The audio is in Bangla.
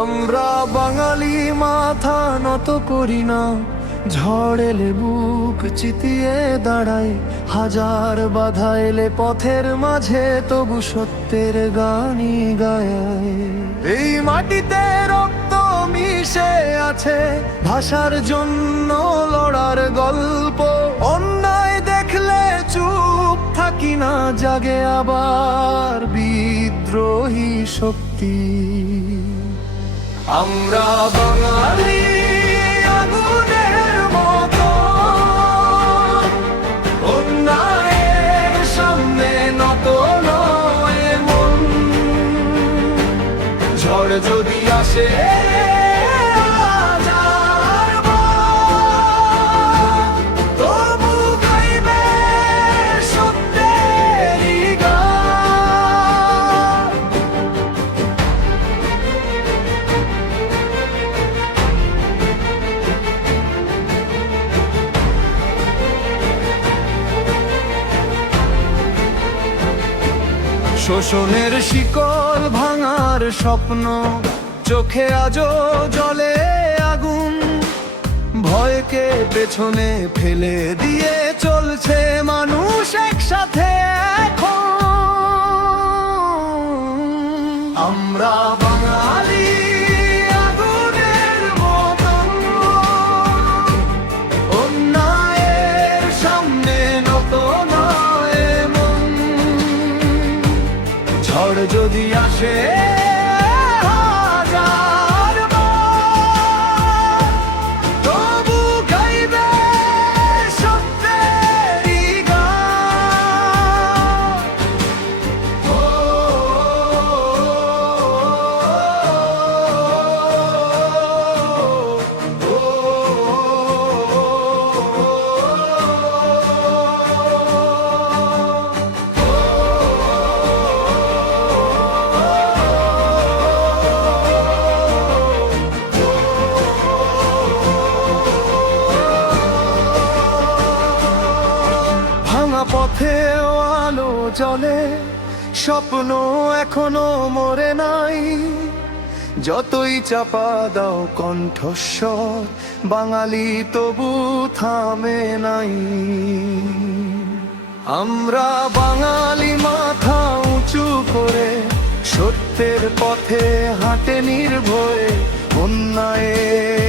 আমরা বাঙালি মাথা নত করি না, ঝড় এলে বুক চিতিয়ে দাঁড়ায়, হাজার বাধা এলে পথের মাঝে তবু সত্যের গানই গায়। এই মাটিতে রক্ত মিশে আছে, ভাষার জন্য লড়ার গল্প। অন্যায় দেখলে চুপ থাকি না, জাগে আবার বিদ্রোহী শক্তি। আমরা বাঙালি আগুনের মতো, অন্যায়ের সামনে নত নয় মন। ঝড় যদি আসে হাজার বার, তবু গাইবে সত্যেরই গান। শোষণের শিকল ভাঙার স্বপ্ন, চোখে আজও জ্বলে আগুন। ভয়কে পেছনে ফেলে দিয়ে চলছে মানুষ একসাথে এখন। আমরা বাঙালি আগুনের মতন, অন্যায়ের সামনে নত নয় মন। ঝড় যদি আসে হাজার বার, তবু গাইবে সত্যেরই গান। ও, ভাঙা পথেও আলো জ্বলে, স্বপ্ন এখনো মরে নাই। যতই চাপা দাও কণ্ঠস্বর, বাঙালি তবু থামে নাই। আমরা বাঙালি মাথা উঁচু করে, সত্যের পথে হাঁটে নির্ভয়ে। অন্যায়ের